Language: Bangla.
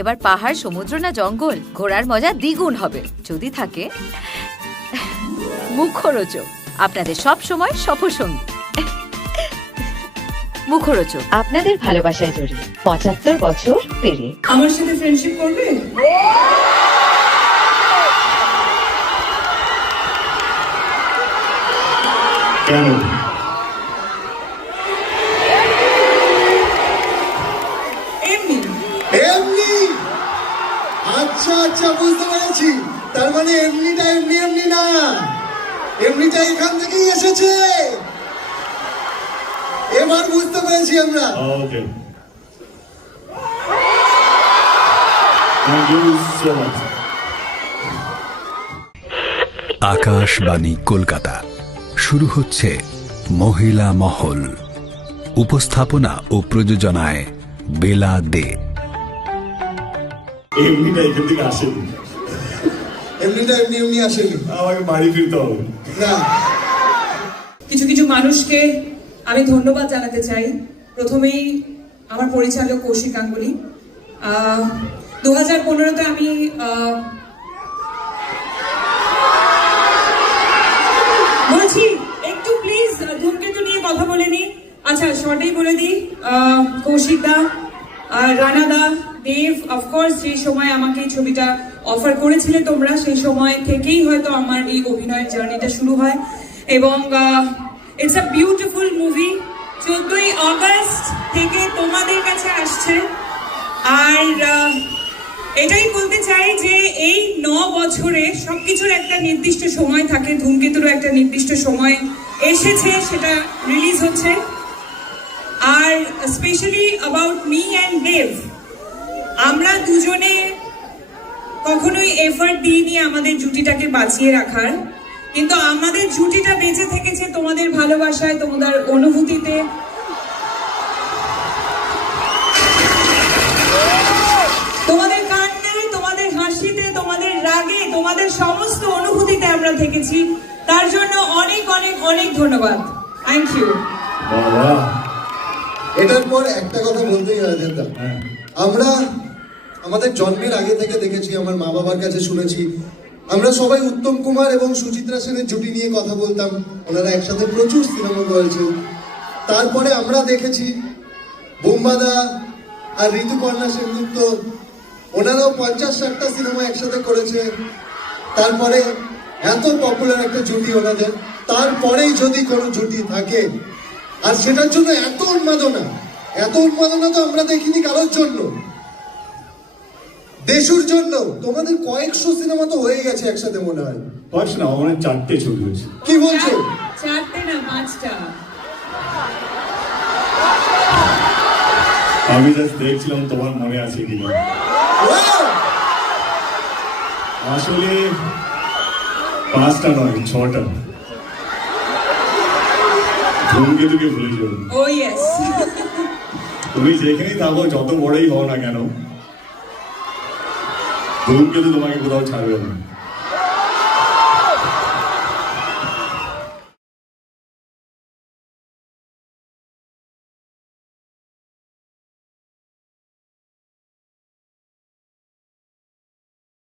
এবার পাহাড়, সমুদ্র না জঙ্গল, ঘোরার মজা দ্বিগুণ হবে যদি থাকে মুখরোচক, আপনাদের সব সময় সফরসঙ্গী। মুখরোচক আপনাদের ভালোবাসায় জড়িয়ে ৭৫ বছর পেরিয়ে। আমার সাথে ফ্রেন্ডশিপ করবে? কেন? এমনি এমনি? আচ্ছা আচ্ছা, বুঝতে পেরেছি। তার মানে এমনিটা এমনি এমনি না, এমনিটা এখান থেকেই এসেছে। এবার বুঝতে পেরেছি আমরা। Okay, thank you so much. Akashvani Kolkata, শুরু হচ্ছে মহিলা মহল। উপস্থাপনা ও প্রযোজনায় বেলা দে। এমনিটা এখান থেকে আসেনি, এমনিটা এমনি এমনি আসেনি। আমাকে বাড়ি ফিরতে হবে। না, কিছু কিছু মানুষকে আমি ধন্যবাদ জানাতে চাই। প্রথমেই আমার পরিচালক কৌশিক গাঙ্গুলি। 2015-তে আমি বলছি একটু প্লিজ ধূমকেতু নিয়ে কথা বলে নি। আচ্ছা, শর্টেই বলে দিই, কৌশিক দা, রানা দা, দেব, অফকোর্স যে সময় আমাকে এই ছবিটা অফার করেছিলে তোমরা, সেই সময় থেকেই হয়তো আমার এই অভিনয়ের জার্নিটা শুরু হয়। এবং ইটস আ বিউটিফুল মুভি। 14ই অগস্ট থেকে তোমাদের কাছে আসছে। আর এটাই বলতে চাই যে এই 9 বছরে সবকিছুর একটা নির্দিষ্ট সময় থাকে, ধূমকেতুরও একটা নির্দিষ্ট সময় এসেছে, সেটা রিলিজ হচ্ছে। আর স্পেশালি অ্যাবাউট মি অ্যান্ড দেব, আমরা দুজনে কখনোই এফর্ট দিইনি আমাদের জুটিটাকে বাঁচিয়ে রাখার, কিন্তু আমাদের জুটিটা বেঁচে থেকেছে তোমাদের ভালোবাসায়, তোমাদের অনুভূতিতে। তোমাদের কান্নায়, তোমাদের হাসিতে, তোমাদের রাগে, তোমাদের সমস্ত অনুভূতিতে আমরা থেকেছি। তার জন্য অনেক অনেক অনেক ধন্যবাদ। Thank you. বাবা, এটার পর একটা কথা বলতেই হয় যেতাম। আমরা আমাদের জন্মের আগে থেকে দেখেছি, আমার মা বাবার কাছে শুনেছি, আমরা সবাই উত্তম কুমার এবং সুচিত্রা সেনের জুটি নিয়ে কথা বলতাম। ওনারা একসাথে প্রচুর সিনেমা করেছে। তারপরে আমরা দেখেছি বোম্বাদা আর ঋতুপর্ণা সেনগুপ্ত, ওনারাও 50-60টা সিনেমা একসাথে করেছে। তারপরে এত পপুলার একটা জুটি ওনাদের, তারপরেই যদি কোনো জুটি থাকে, আর সেটার জন্য এত উন্মাদনা তো আমরা দেখিনি কারোর জন্য। দেশুর জন্য তোমাদের কয়েকশো সিনেমা তো হয়ে গেছে একসাথে, মনে হয়। পাঁচ না, আমার 4টে ছবি হয়েছে। কি বলছো? 4টে না 5টা? আমি জাস্ট দেখছিলাম তোমার মনে আছে কিনা। আসলে 5টা নয়, 6টা। ধূমকেতুকে ভুলে যাও। ও ইয়েস। তুমি যেখানেই থাকো, যত বড়ই হও না কেন, ধূমকেতু তোমাকে কোথাও ছাড়বে না।